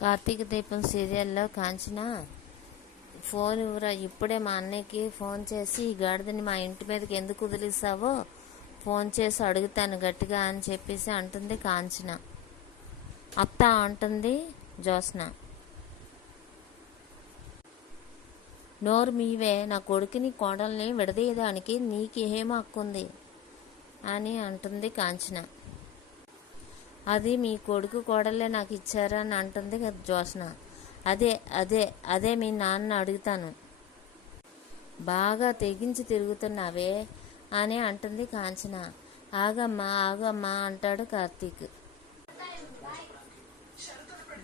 కార్తీక దీపం సీరియల్లో కాంచన ఫోన్ ఇవ్వరా, ఇప్పుడే మా అన్నయ్యకి ఫోన్ చేసి ఈ గాడిదని మా ఇంటి మీదకి ఎందుకు వదిలేసావో ఫోన్ చేసి అడుగుతాను గట్టిగా అని చెప్పేసి అంటుంది కాంచన. అత్త అంటుంది జ్యోత్స్న. నోరు మీవే, నా కొడుకుని కోడల్ని విడదీయడానికి నీకేం హక్కుంది అని అంటుంది కాంచన. అది మీ కొడుకు కోడలే నాకు ఇచ్చారని అంటుంది జ్యోత్స్న. అదే అదే అదే మీ నాన్న అడుగుతాను. బాగా తెగించి తిరుగుతున్నావే అని అంటుంది కాంచన. ఆగమ్మా ఆగమ్మా అంటాడు కార్తీక్.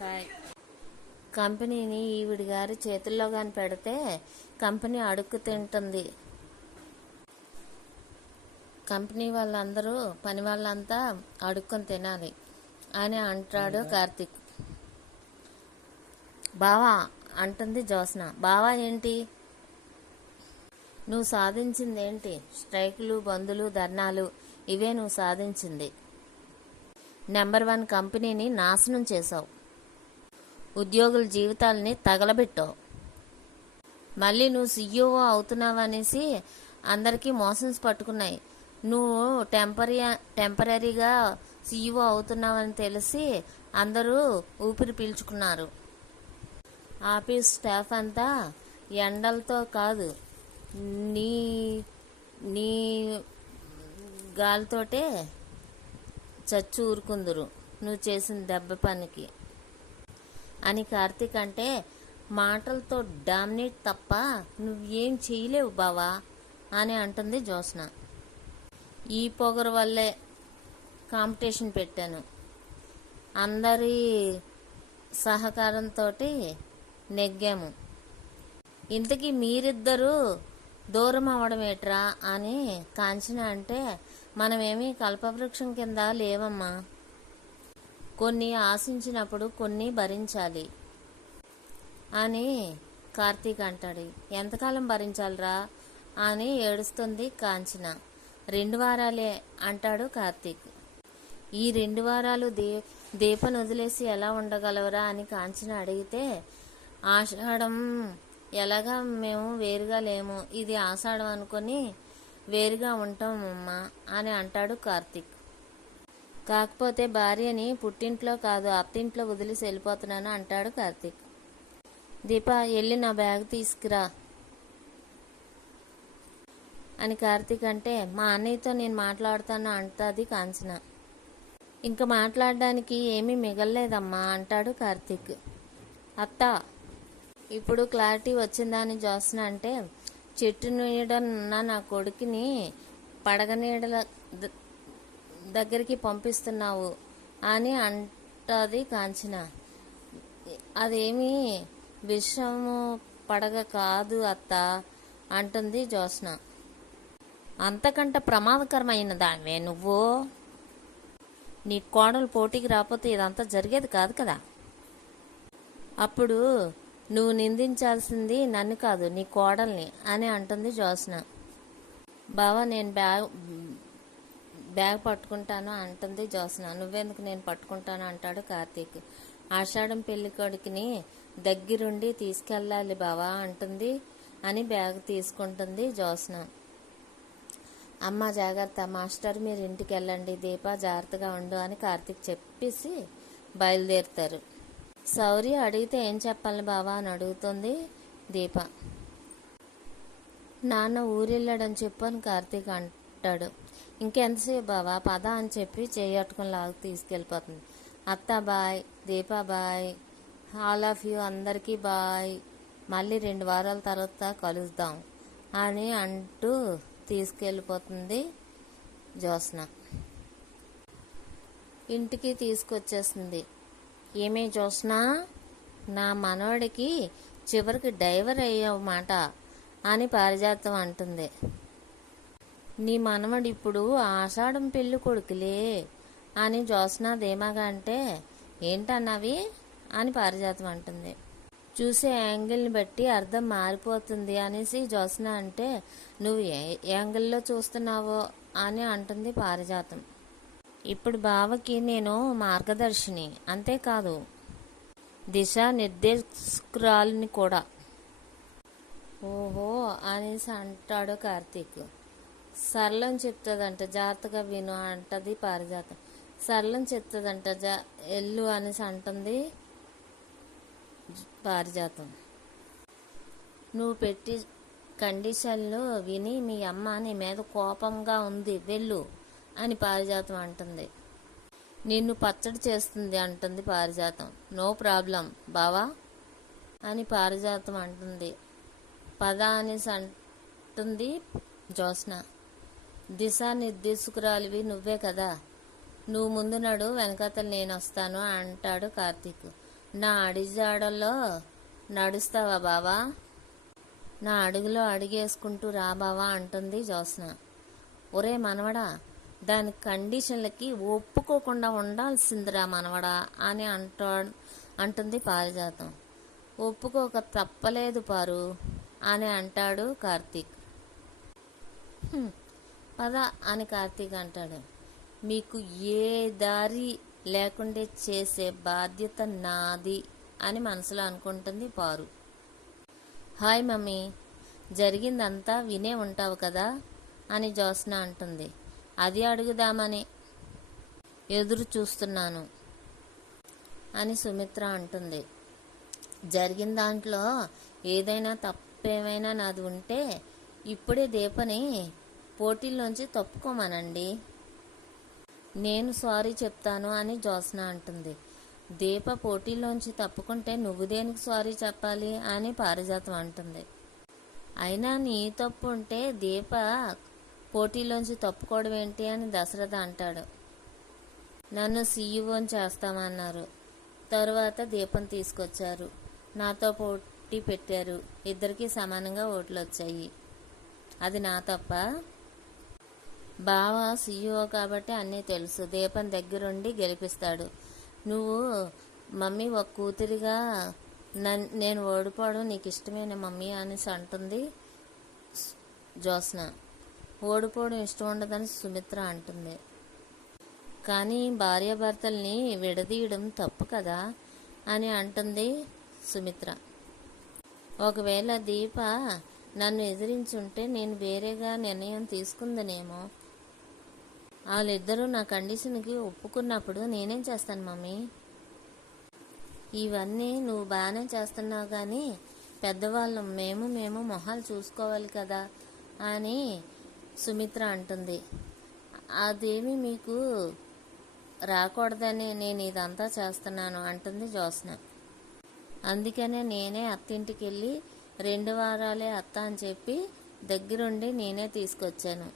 బాయ్. కంపెనీని ఈవిడి గారి చేతుల్లో కానీ పెడితే కంపెనీ అడుక్కు తింటుంది. కంపెనీ వాళ్ళందరూ పని వాళ్ళంతా అడుక్కొని తినాలి అని అంటాడు కార్తీక్. బావా అంటుంది జ్యోత్స్న. బావా ఏంటి నువ్వు సాధించింది ఏంటి? స్ట్రైకులు, బందులు, ధర్నాలు ఇవే నువ్వు సాధించింది. నెంబర్ 1 కంపెనీని నాశనం చేసావు. ఉద్యోగుల జీవితాలని తగలబెట్టావు. మళ్ళీ నువ్వు CEO అవుతున్నావనేసి అందరికీ మోషన్స్ పట్టుకున్నాయి. నువ్వు టెంపరీగా CEO అవుతున్నావని తెలిసి అందరూ ఊపిరి పీల్చుకున్నారు. ఆఫీస్ స్టాఫ్ అంతా ఎండలతో కాదు నీ నీ గాలితోటే చచ్చి ఊరుకుందురు నువ్వు చేసిన దెబ్బ పనికి అని కార్తీక్ అంటే, మాటలతో డామినేట్ తప్ప నువ్వేం చేయలేవు బావా అని అంటుంది జ్యోత్స్న. ఈ పొగరు వల్లే కాంపిటీషన్ పెట్టాను. అందరి సహకారంతో నెగ్గాము. ఇంతకీ మీరిద్దరూ దూరం అవడం ఏట్రా అని కాంచన అంటే, మనమేమీ కల్పవృక్షం కింద లేవమ్మా. కొన్ని ఆశించినప్పుడు కొన్ని భరించాలి అని కార్తీక్ అంటాడు. ఎంతకాలం భరించాలిరా అని ఏడుస్తుంది కాంచన. 2 వారాలే అంటాడు కార్తీక్. ఈ 2 వారాలు దీపను వదిలేసి ఎలా ఉండగలవరా అని కాంచన అడిగితే, ఆషాఢం ఎలాగా మేము వేరుగా లేము, ఇది ఆషాఢం అనుకొని వేరుగా ఉంటామమ్మా అని అంటాడు కార్తీక్. కాకపోతే భార్యని పుట్టింట్లో కాదు అత్తింట్లో వదిలేసి వెళ్ళిపోతున్నాను అంటాడు కార్తీక్. దీప వెళ్ళి నా బ్యాగ్ తీసుకురా అని కార్తీక్ అంటే, మా అన్నయ్యతో నేను మాట్లాడుతాను అంటుంది కాంచన. ఇంకా మాట్లాడడానికి ఏమీ మిగలలేదమ్మా అంటాడు కార్తీక్. అత్త ఇప్పుడు క్లారిటీ వచ్చిందని జ్యోత్స్న అంటే, చెట్టు నీడనున్న నా కొడుకుని పడగ నీడల దగ్గరికి పంపిస్తున్నావు అని అంటది కాంచన. అదేమీ విషము పడగ కాదు అత్త అంటుంది జ్యోత్స్న. అంతకంటే ప్రమాదకరమైన దానివే నువ్వు. నీ కోడలు పోటీకి రాకపోతే ఇదంతా జరిగేది కాదు కదా. అప్పుడు నువ్వు నిందించాల్సింది నన్ను కాదు నీ కోడల్ని అని అంటుంది జ్యోత్స్న. బావా నేను బ్యాగ్ పట్టుకుంటాను అంటుంది జ్యోత్స్న. నువ్వెందుకు, నేను పట్టుకుంటాను అంటాడు కార్తీక్. ఆషాఢం పెళ్లి కొడుకుని దగ్గరుండి తీసుకెళ్ళాలి బావా అంటుంది అని బ్యాగ్ తీసుకుంటుంది జ్యోత్స్న. అమ్మ జాగ్రత్త, మాస్టర్ మీరు ఇంటికి వెళ్ళండి, దీప జాగ్రత్తగా ఉండు అని కార్తీక్ చెప్పేసి బయలుదేరుతారు. శౌర్య అడిగితే ఏం చెప్పాలి బావా అని అడుగుతుంది దీప. నాన్న ఊరెళ్ళాడని చెప్పు అని కార్తీక్ అంటాడు. ఇంకెంతసేపు బావా పద అని చెప్పి చేయట్టుకుని లాగు తీసుకెళ్ళిపోతుంది. అత్త bye, Deepa bye, all of you అందరికీ బాయ్, మళ్ళీ 2 వారాల తర్వాత కలుద్దాం అని అంటూ తీసుకెళ్ళిపోతుంది జ్యోత్స్న. ఇంటికి తీసుకొచ్చేస్తుంది. ఏమే జ్యోత్స్న, నా మనవడికి చివరికి డైవర్ అయ్యావన్నమాట అని పారిజాతం అంటుంది. నీ మనవడు ఇప్పుడు ఆషాఢం పెళ్లి కొడుకులే అని జ్యోత్స్న ధీమాగా అంటే, ఏంటన్నవి అని పారిజాతం అంటుంది. చూసే యాంగిల్ని బట్టి అర్థం మారిపోతుంది అనేసి జ్యోత్స్న అంటే, నువ్వు ఏ యాంగిల్లో చూస్తున్నావో అని అంటుంది పారిజాతం. ఇప్పుడు బావకి నేను మార్గదర్శిని, అంతేకాదు దిశానిర్దేశకురాలిని కూడా. ఓహో అనేసి అంటాడు కార్తీక్. సరళం చెప్తుందంట, జాగ్రత్తగా విను అంటది పారిజాతం. సరళం చెప్తుందంట, ఎల్లు అనేసి అంటుంది పారిజాతం. నువ్వు పెట్టి కండిషన్లు విని మీ అమ్మ నీ మీద కోపంగా ఉంది, వెళ్ళు అని పారిజాతం అంటుంది. నిన్ను పచ్చడి చేస్తుంది అంటుంది పారిజాతం. నో ప్రాబ్లం బావా అని పారిజాతం అంటుంది. పద అనేసి అంటుంది జ్యోత్స్న. దిశానిర్దేశకురాలివి నువ్వే కదా, నువ్వు ముందు నడు, వెనకాతలు నేను వస్తాను అంటాడు కార్తీక్. నా అడిజాడల్లో నడుస్తావా బావా, నా అడుగులో అడిగేసుకుంటూ రా బావా అంటుంది జ్యోత్స్న. ఒరే మనవడా, దాని కండిషన్లకి ఒప్పుకోకుండా ఉండాల్సిందిరా మనవడా అని అంటుంది పారిజాతం. ఒప్పుకోక తప్పలేదు పారు అని అంటాడు కార్తీక్. పద అని కార్తీక్ అంటాడు. మీకు ఏ దారి లేకుండా చేసే బాధ్యత నాది అని మనసులో అనుకుంటుంది పారు. హాయ్ మమ్మీ, జరిగిందంతా వినే ఉంటావు కదా అని జ్యోత్స్న అంటుంది. అది అడుగుదామని ఎదురు చూస్తున్నాను అని సుమిత్ర అంటుంది. జరిగిన దాంట్లో ఏదైనా తప్పేమైనా నాది ఉంటే ఇప్పుడే దీపని పోటీల్లోంచి తప్పుకోమనండి, నేను సారీ చెప్తాను అని జ్యోత్స్న అంటుంది. దీప పోటీల్లోంచి తప్పుకుంటే నువ్వు దేనికి సారీ చెప్పాలి అని పారిజాతం అంటుంది. అయినా నీ తప్పు ఉంటే దీప పోటీలోంచి తప్పుకోవడం ఏంటి అని దశరథ అంటాడు. నన్ను సీఈఓని చేస్తామన్నారు, తరువాత దీపం తీసుకొచ్చారు, నాతో పోటీ పెట్టారు, ఇద్దరికీ సమానంగా ఓట్లు వచ్చాయి, అది నా తప్ప? బావ సీఈఓ కాబట్టి అన్నీ తెలుసు, దీపం దగ్గరుండి గెలిపిస్తాడు. నువ్వు మమ్మీ ఒక కూతురిగా నేను ఓడిపోవడం నీకు ఇష్టమైన మమ్మీ అనేసి అంటుంది జ్యోత్స్న. ఓడిపోవడం ఇష్టం ఉండదని సుమిత్ర అంటుంది. కానీ భార్యాభర్తల్ని విడదీయడం తప్పు కదా అని అంటుంది సుమిత్ర. ఒకవేళ దీప నన్ను ఎదిరించుంటే నేను వేరేగా నిర్ణయం తీసుకుందనేమో. వాళ్ళిద్దరూ నా కండిషన్కి ఒప్పుకున్నప్పుడు నేనేం చేస్తాను మమ్మీ? ఇవన్నీ నువ్వు బాగానే చేస్తున్నావు, కానీ పెద్దవాళ్ళం మేము మొహాలు చూసుకోవాలి కదా అని సుమిత్ర అంటుంది. అదేమి మీకు రాకూడదని నేను ఇదంతా చేస్తున్నాను అంటుంది జ్యోత్స్న. అందుకనే నేనే అత్తింటికి వెళ్ళి 2 వారాలే అత్త అని చెప్పి దగ్గరుండి నేనే తీసుకొచ్చాను,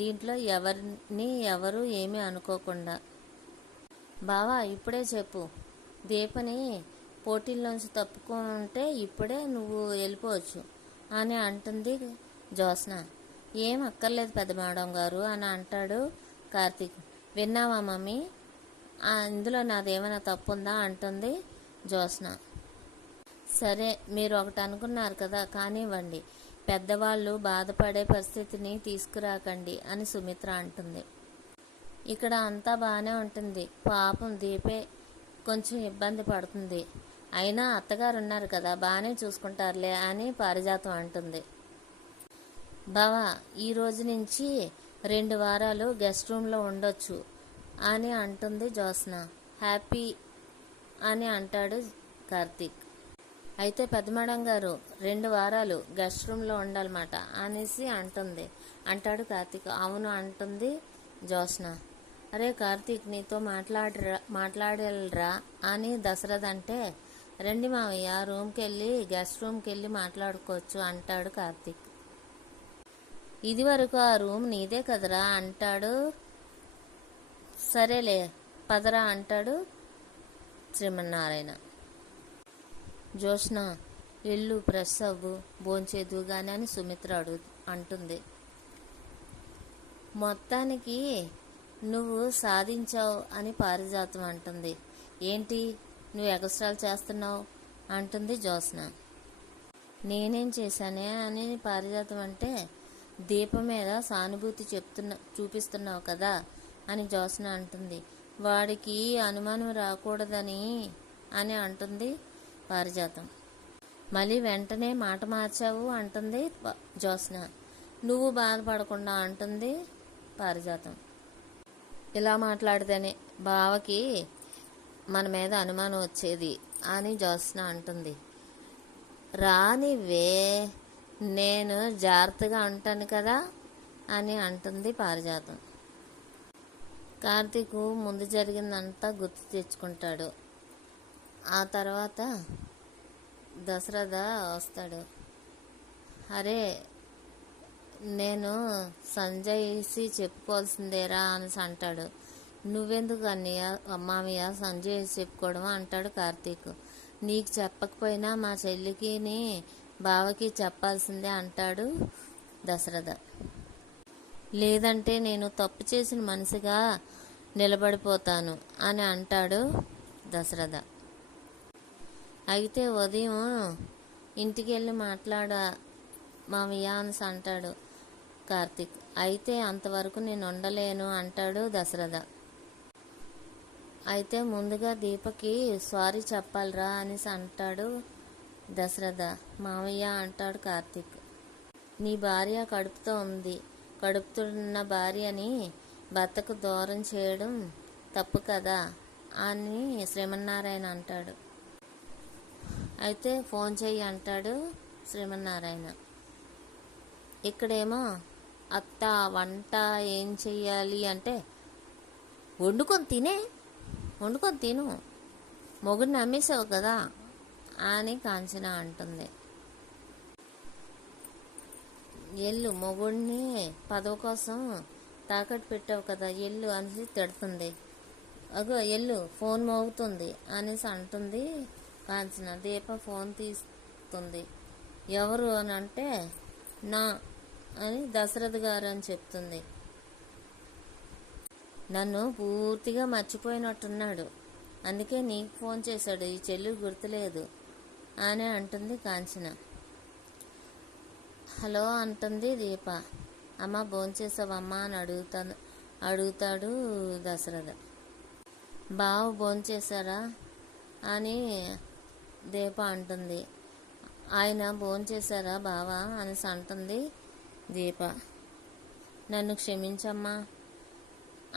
దీంట్లో ఎవరు ఏమీ అనుకోకుండా. బావా ఇప్పుడే చెప్పు, దీపని పోటీల్లోంచి తప్పుకుంటే ఇప్పుడే నువ్వు వెళ్ళిపోవచ్చు అని అంటుంది జ్యోత్స్న. ఏం అక్కర్లేదు పెద్ద మేడం గారు అని అంటాడు కార్తీక్. విన్నావా మమ్మీ, ఇందులో నాదేమైనా తప్పుందా అంటుంది జ్యోత్స్న. సరే మీరు ఒకటి అనుకున్నారు కదా, కానివ్వండి, పెద్దవాళ్ళు బాధపడే పరిస్థితిని తీసుకురాకండి అని సుమిత్ర అంటుంది. ఇక్కడ అంతా బాగానే ఉంటుంది, పాపం దీపే కొంచెం ఇబ్బంది పడుతుంది, అయినా అత్తగారు ఉన్నారు కదా బాగానే చూసుకుంటారులే అని పారిజాతం అంటుంది. బావా ఈ రోజు నుంచి 2 వారాలు గెస్ట్ రూమ్లో ఉండొచ్చు అని అంటుంది జ్యోత్స్న. హ్యాపీ అని అంటాడు కార్తీక్. అయితే పెద్ద మేడం గారు 2 వారాలు గెస్ట్ రూమ్లో ఉండాలన్నమాట అనేసి అంటాడు కార్తీక్. అవును అంటుంది జ్యోత్స్న. అరే కార్తీక్ నీతో మాట్లాడరా అని దశరథ్ అంటే, రండి మావయ్య రూమ్కి వెళ్ళి గెస్ట్ రూమ్కి వెళ్ళి మాట్లాడుకోవచ్చు అంటాడు కార్తీక్. ఇది వరకు ఆ రూమ్ నీదే కదరా అంటాడు. సరేలే పదరా అంటాడు శ్రీమన్నారాయణ. జ్యోత్స్న ఇల్లు ఫ్రెష్ అవ్వు, భోంచేదు గాని అని సుమిత్ర అంటుంది. మొత్తానికి నువ్వు సాధించావు అని పారిజాతం అంటుంది. ఏంటి నువ్వు ఎగస్ట్రాలు చేస్తున్నావు అంటుంది జ్యోత్స్న. నేనేం చేశానే అని పారిజాతం అంటే, దీపం మీద సానుభూతి చూపిస్తున్నావు కదా అని జ్యోత్స్న అంటుంది. వాడికి అనుమానం రాకూడదని అని అంటుంది పారిజాతం. మళ్ళీ వెంటనే మాట మార్చావు అంటుంది జ్యోత్స్న. నువ్వు బాధపడకుండా అంటుంది పారిజాతం. ఇలా మాట్లాడితేనే బావకి మన మీద అనుమానం వచ్చేది అని జ్యోత్స్న అంటుంది. రానివే, నేను జాగ్రత్తగా ఉంటాను కదా అని అంటుంది పారిజాతం. కార్తీక్ ముందు జరిగిందంతా గుర్తు తెచ్చుకుంటాడు. ఆ తర్వాత దశరథ వస్తాడు. అరే, నేను సంజయ్సి చెప్పుకోవాల్సిందేరా అని అంటాడు. నువ్వెందుకు అన్నయ్య మామయ్య సంజయ్ చెప్పుకోవడం అంటాడు కార్తీక్. నీకు చెప్పకపోయినా మా చెల్లికి బావకి చెప్పాల్సిందే అంటాడు దశరథ. లేదంటే నేను తప్పు చేసిన మనిషిగా నిలబడిపోతాను అని అంటాడు దశరథ. అయితే ఉదయం ఇంటికి వెళ్ళి మాట్లాడా మామయ్య అని అంటాడు కార్తీక్. అయితే అంతవరకు నేను ఉండలేను అంటాడు దశరథ. అయితే ముందుగా దీపకి సారీ చెప్పాలిరా అని అంటాడు దశరథ. మామయ్య అంటాడు కార్తీక్. నీ భార్య కడుపుతో ఉంది, కడుపుతున్న భార్యని భర్తకు దూరం చేయడం తప్పు కదా అని శ్రీమన్నారాయణ అంటాడు. అయితే ఫోన్ చెయ్యి అంటాడు శ్రీమన్నారాయణ. ఇక్కడేమో అత్త వంట ఏం చెయ్యాలి అంటే వండుకొని తిను, మొగుడిని నమ్మేసావు కదా అని కాంచన అంటుంది. ఎల్లు, మొగుడిని పదవి కోసం తాకట్టు పెట్టావు కదా, ఎల్లు అనేసి తిడుతుంది. అగో ఎల్లు, ఫోన్ మోగుతుంది అనేసి అంటుంది కాంచన. దీప ఫోన్ తీస్తుంది. ఎవరు అని అంటే నా అని దశరథ్ గారు అని చెప్తుంది. నన్ను పూర్తిగా మర్చిపోయినట్టున్నాడు, అందుకే నీకు ఫోన్ చేశాడు, ఈ చెల్లి గుర్తులేదు అని అంటుంది కాంచన. హలో అంటుంది దీప. అమ్మ భోంచేసావమ్మా అని అడుగుతాడు దశరథ. బావ భోంచేశారా అని దీప అంటుంది. ఆయన భోంచేశారా బావా అని అంటుంది దీప. నన్ను క్షమించమ్మా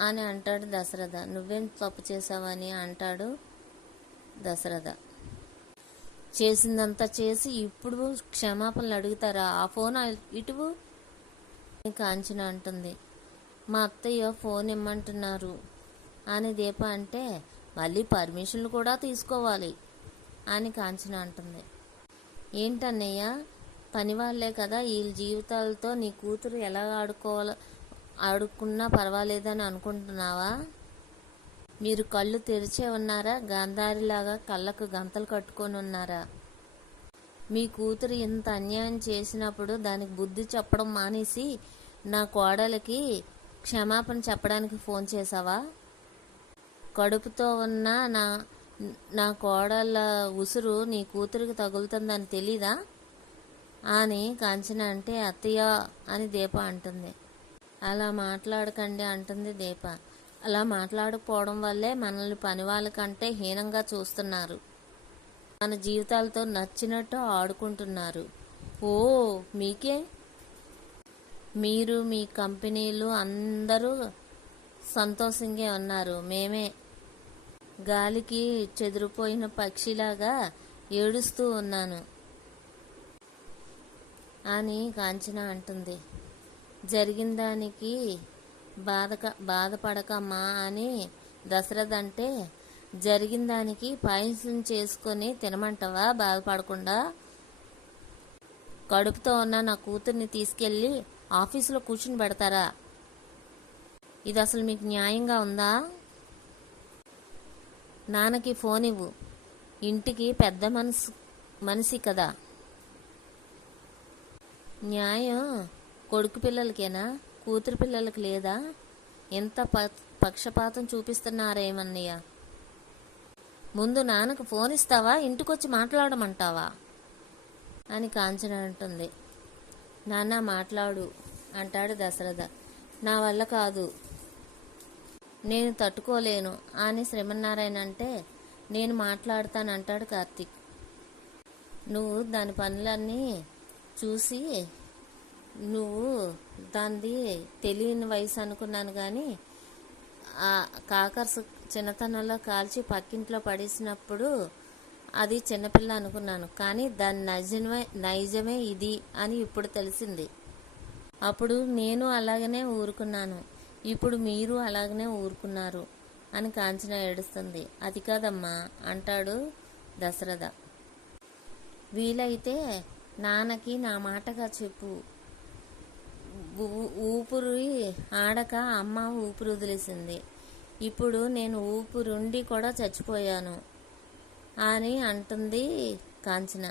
అని అంటాడు దశరథ. నువ్వేం తప్పు చేసావని అంటాడు దశరథ. చేసిందంతా చేసి ఇప్పుడు క్షమాపణలు అడుగుతారా, ఆ ఫోన్ ఇటువు కాంచన అంటుంది. మా అత్తయ్య ఫోన్ ఇమ్మంటున్నారు అని దీప అంటే మళ్ళీ పర్మిషన్లు కూడా తీసుకోవాలి అని కాంచన అంటుంది. ఏంటన్నయ్య, పని వాళ్ళే కదా, వీళ్ళ జీవితాలతో నీ కూతురు ఎలా ఆడుకున్నా పర్వాలేదని అనుకుంటున్నావా? మీరు కళ్ళు తెరిచే ఉన్నారా, గాంధారిలాగా కళ్ళకు గంతలు కట్టుకొని ఉన్నారా? మీ కూతురు ఇంత అన్యాయం చేసినప్పుడు దానికి బుద్ధి చెప్పడం మానేసి నా కోడలికి క్షమాపణ చెప్పడానికి ఫోన్ చేసావా? కడుపుతో ఉన్న నా కోడళ్ళ ఉసురు నీ కూతురికి తగులుతుందని తెలీదా అని కాంచన అంటే అత్తయ్య అని దీప అంటుంది. అలా మాట్లాడకండి అంటుంది దీప. అలా మాట్లాడకపోవడం వల్లే మనల్ని పని వాళ్ళ కంటే హీనంగా చూస్తున్నారు, మన జీవితాలతో నచ్చినట్టు ఆడుకుంటున్నారు. ఓ మీకే, మీరు మీ కంపెనీలు అందరూ సంతోషంగా ఉన్నారు, మేమే గాలికి చెదిరిపోయిన పక్షిలాగా ఏడుస్తూ ఉన్నాను అని కాంచన అంటుంది. జరిగిన దానికి బాధపడకమ్మా అని దశరథ్ అంటే, జరిగిన దానికి పాయసం చేసుకొని తినమంటావా బాధపడకుండా? కడుపుతో ఉన్న నా కూతుర్ని తీసుకెళ్ళి ఆఫీసులో కూర్చుని పెడతారా? ఇది అసలు మీకు న్యాయంగా ఉందా? నాన్నకి ఫోన్ ఇవ్వు, ఇంటికి పెద్ద మనిషి కదా. న్యాయం కొడుకు పిల్లలకేనా, కూతురు పిల్లలకి లేదా? ఎంత పక్షపాతం చూపిస్తున్నారేమన్నయ్య. ముందు నాన్నకు ఫోన్ ఇస్తావా, ఇంటికొచ్చి మాట్లాడమంటావా అని కాంచన అంటుంది. నాన్న మాట్లాడు అంటాడు దశరథ. నా వల్ల కాదు, నేను తట్టుకోలేను అని శ్రీమన్నారాయణ అంటే, నేను మాట్లాడతానంటాడు కార్తీక్. నువ్వు దాని పనులన్నీ చూసి నువ్వు దానిది తెలియని వయసు అనుకున్నాను, కానీ ఆ కాకర్స్ చిన్నతనంలో కాల్చి పక్కింట్లో పడేసినప్పుడు అది చిన్నపిల్ల అనుకున్నాను, కానీ దాని నైజమే ఇది అని ఇప్పుడు తెలిసింది. అప్పుడు నేను అలాగనే ఊరుకున్నాను, ఇప్పుడు మీరు అలాగనే ఊరుకున్నారు అని కాంచన ఏడుస్తుంది. అది కాదమ్మా అంటాడు దశరథ. వీలైతే నాన్నకి నా మాటగా చెప్పు. ఊపిరి ఆడక అమ్మ ఊపిరి వదిలేసింది, ఇప్పుడు నేను ఊపిరుండి కూడా చచ్చిపోయాను అని అంటుంది కాంచన.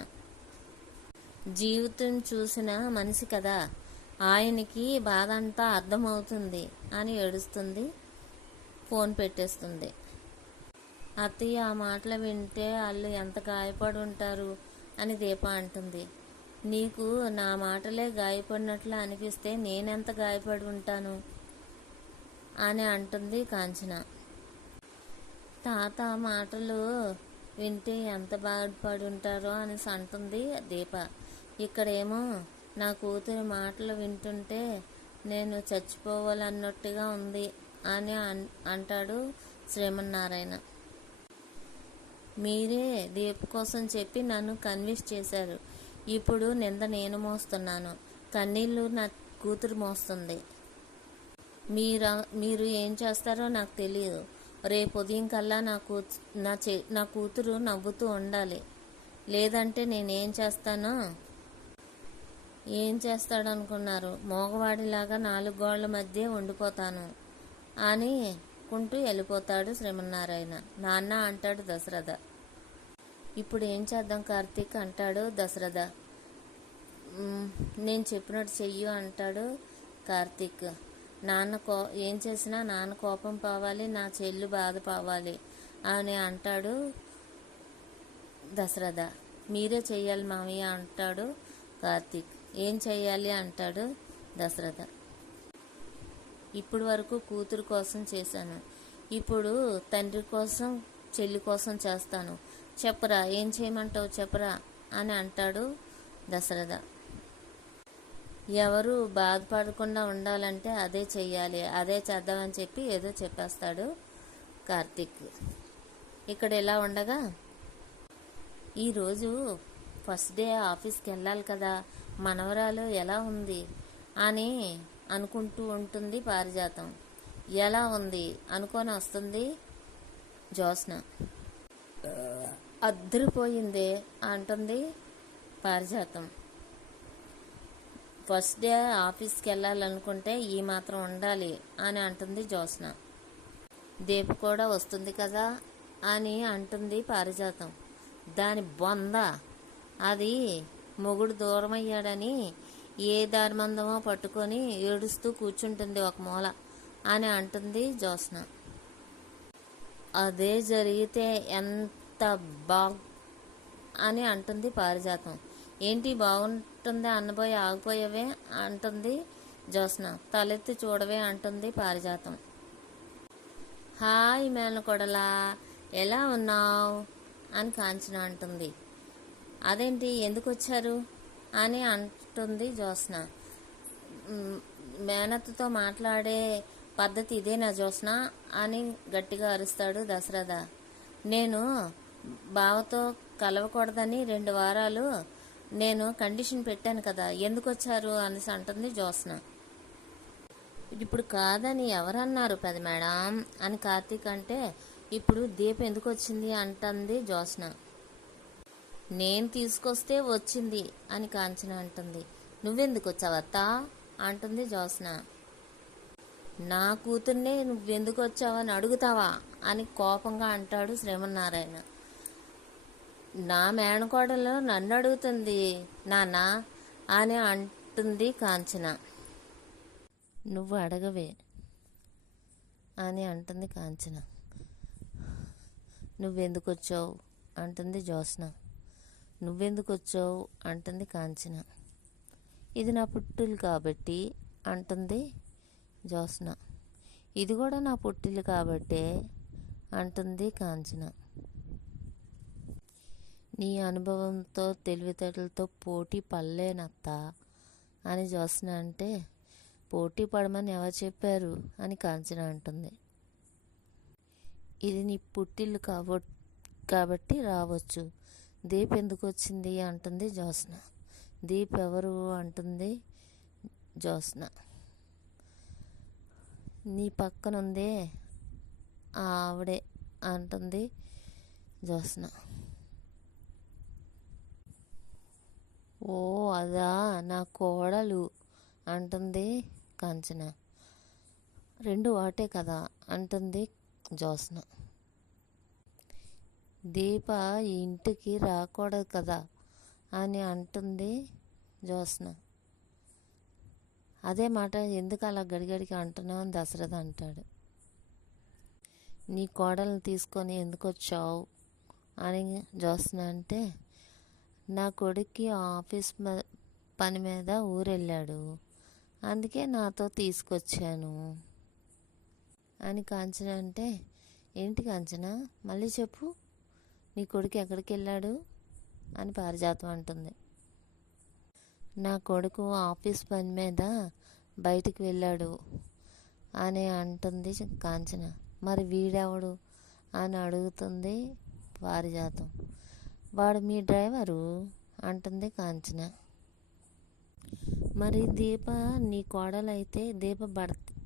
జీవితం చూసిన మనిషి కదా, ఆయనకి బాధ అంతా అర్థమవుతుంది అని ఏడుస్తుంది. ఫోన్ పెట్టేస్తుంది. అత్తయ్య ఆ మాటలు వింటే వాళ్ళు ఎంత గాయపడి ఉంటారు అని దీప అంటుంది. నీకు నా మాటలే గాయపడినట్లు అనిపిస్తే నేనెంత గాయపడి ఉంటాను అని అంటుంది కాంచన. తాత మాటలు వింటే ఎంత బాధపడి ఉంటారో అనేసి అంటుంది దీప. ఇక్కడేమో నా కూతురి మాటలు వింటుంటే నేను చచ్చిపోవాలన్నట్టుగా ఉంది అని అంటాడు శ్రీమన్నారాయణ. మీరే దీప కోసం చెప్పి నన్ను కన్విన్స్ చేశారు, ఇప్పుడు నింద నేను మోస్తున్నాను, కన్నీళ్ళు నా కూతురు మోస్తుంది. మీరు ఏం చేస్తారో నాకు తెలియదు. రేపు ఉదయం కల్లా నా కూతురు నవ్వుతూ ఉండాలి, లేదంటే నేనేం చేస్తానో. ఏం చేస్తాడనుకున్నారు? మోగవాడిలాగా 4 గోళ్ల మధ్య ఉండిపోతాను అని కుంటూ వెళ్ళిపోతాడు శ్రీమన్నారాయణ. నాన్న అంటాడు దశరథ. ఇప్పుడు ఏం చేద్దాం కార్తీక్ అంటాడు దశరథ. నేను చెప్పినట్టు చెయ్యు అంటాడు కార్తీక్. ఏం చేసినా నాన్న కోపం పోవాలి, నా చెల్లు బాధ పోవాలి అని అంటాడు దశరథ. మీరే చెయ్యాలి మామయ్య అంటాడు కార్తీక్. ఏం చెయ్యాలి అంటాడు దశరథ. ఇప్పుడు వరకు కూతురు కోసం చేశాను, ఇప్పుడు తండ్రి కోసం చెల్లి కోసం చేస్తాను. చెప్పరా, ఏం చేయమంటావు చెప్పరా అని అంటాడు దశరథ. ఎవరు బాధపడకుండా ఉండాలంటే అదే చెయ్యాలి, అదే చేద్దామని చెప్పి ఏదో చెప్పేస్తాడు కార్తీక్. ఇక్కడ ఎలా ఉండగా ఈరోజు ఫస్ట్ డే ఆఫీస్కి వెళ్ళాలి కదా, మనవరాలు ఎలా ఉంది అని అనుకుంటూ ఉంటుంది పారిజాతం. ఎలా ఉంది అనుకొని వస్తుంది జ్యోత్స్న. అద్దరిపోయిందే అంటుంది పారిజాతం. ఫస్ట్ డే ఆఫీస్కి వెళ్ళాలనుకుంటే ఈ మాత్రం ఉండాలి అని అంటుంది జ్యోత్స్న. దీప కూడా వస్తుంది కదా అని అంటుంది పారిజాతం. దాని బొంద, అది మొగుడు దూరమయ్యాడని ఏ దారిమందమో పట్టుకొని ఏడుస్తూ కూర్చుంటుంది ఒక మూల అని అంటుంది జ్యోత్స్న. అదే జరిగితే ఎంత అని అంటుంది పారిజాతం. ఏంటి బాగుంటుంది అన్నపోయి ఆగిపోయావే అంటుంది జ్యోత్స్న. తలెత్తి చూడవే అంటుంది పారిజాతం. హాయ్ మేనకోడలా, ఎలా ఉన్నావు అని కాంచన అంటుంది. అదేంటి ఎందుకు వచ్చారు అని అంటుంది జ్యోత్స్న. మేనత్తతో మాట్లాడే పద్ధతి ఇదేనా జ్యోత్స్న అని గట్టిగా అరుస్తాడు దశరథ. నేను బావతో కలవకూడదని 2 వారాలు నేను కండిషన్ పెట్టాను కదా, ఎందుకు వచ్చారు అనేసి అంటుంది జ్యోత్స్న. ఇప్పుడు కాదని ఎవరన్నారు పెద్ద మేడం అని కార్తీక్ అంటే, ఇప్పుడు దీప ఎందుకు వచ్చింది అంటుంది జ్యోత్స్న. నేను తీసుకొస్తే వచ్చింది అని కాంచన అంటుంది. నువ్వెందుకు వచ్చావత్తా అంటుంది జ్యోత్స్న. నా కూతుర్నే నువ్వెందుకు వచ్చావని అడుగుతావా అని కోపంగా అంటాడు శ్రీమన్నారాయణ. నా మేనకోడలు నన్ను అడుగుతుంది నాన్న అని అంటుంది కాంచన. నువ్వు అడగవే అని అంటుంది కాంచన. నువ్వెందుకు వచ్చావు అంటుంది జ్యోత్స్న. నువ్వెందుకు వచ్చావు అంటుంది కాంచన. ఇది నా పుట్టిల్లు కాబట్టి అంటుంది జ్యోత్స్న. ఇది కూడా నా పుట్టిల్లు కాబట్టే అంటుంది కాంచన. నీ అనుభవంతో తెలివితేటలతో పోటీ పడలేనత్త అని జ్యోత్స్న అంటే, పోటీ పడమని ఎవరు చెప్పారు అని కాంచన అంటుంది. ఇది నీ పుట్టిల్లు కాబట్టి రావచ్చు. దీప్ ఎందుకు వచ్చింది అంటుంది జ్యోత్స్న. దీప్ ఎవరు అంటుంది జ్యోత్స్న. నీ పక్కనుందే ఆవిడే అంటుంది జ్యోత్స్న. ఓ అదా నా కోడలు అంటుంది కాంచన. రెండు వాటే కదా అంటుంది జ్యోత్స్న. దీప ఈ ఇంటికి రాకూడదు కదా అని అంటుంది జ్యోత్స్న. అదే మాట ఎందుకు అలా గడిగడికి అంటున్నావు అని దశరథ అంటాడు. నీ కోడల్ని తీసుకొని ఎందుకు వచ్చావు అని జ్యోత్స్న అంటే, నా కొడుక్కి ఆఫీస్ పని మీద ఊరెళ్ళాడు, అందుకే నాతో తీసుకొచ్చాను అని కాంచన అంటే, ఏంటి కాంచన మళ్ళీ చెప్పు, నీ కొడుకు ఎక్కడికి వెళ్ళాడు అని పారిజాతం అంటుంది. నా కొడుకు ఆఫీస్ పని మీద బయటికి వెళ్ళాడు అని అంటుంది కాంచన. మరి వీడెవడు అని అడుగుతుంది పారిజాతం. వాడు మీ డ్రైవరు అంటుంది కాంచన. మరి దీప నీ కోడలైతే దీప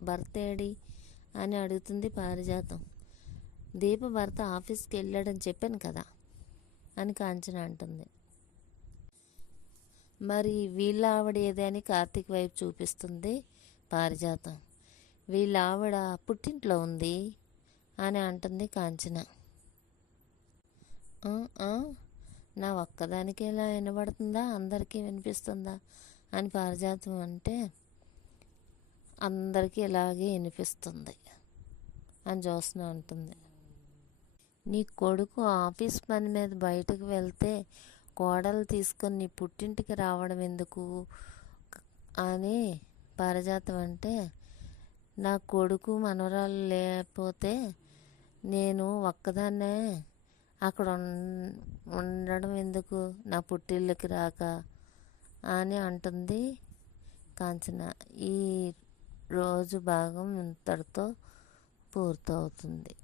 భర్తేడి అని అడుగుతుంది పారిజాతం. దీప భర్త ఆఫీస్కి వెళ్ళాడని చెప్పాను కదా అని కాంచన అంటుంది. మరి వీళ్ళ ఆవిడ ఏదని కార్తీక్ వైపు చూపిస్తుంది పారిజాతం. వీళ్ళ ఆవిడ పుట్టింట్లో ఉంది అని అంటుంది కాంచన. నా ఒక్కదానికి ఎలా వినబడుతుందా అందరికీ వినిపిస్తుందా అని పారిజాతం అంటే, అందరికీ ఇలాగే వినిపిస్తుంది అని జ్యోత్స్న అంటుంది. నీ కొడుకు ఆఫీస్ పని మీద బయటకు వెళ్తే కోడలు తీసుకొని నీ పుట్టింటికి రావడం ఎందుకు అని పారిజాతం అంటే, నా కొడుకు మనవరాలు లేకపోతే నేను ఒక్కదాన్నే అక్కడ ఉండడం ఎందుకు నా పుట్టిళ్ళకి రాక అని అంటుంది కాంచన. ఈ రోజు భాగం ఇంతటితో పూర్తవుతుంది.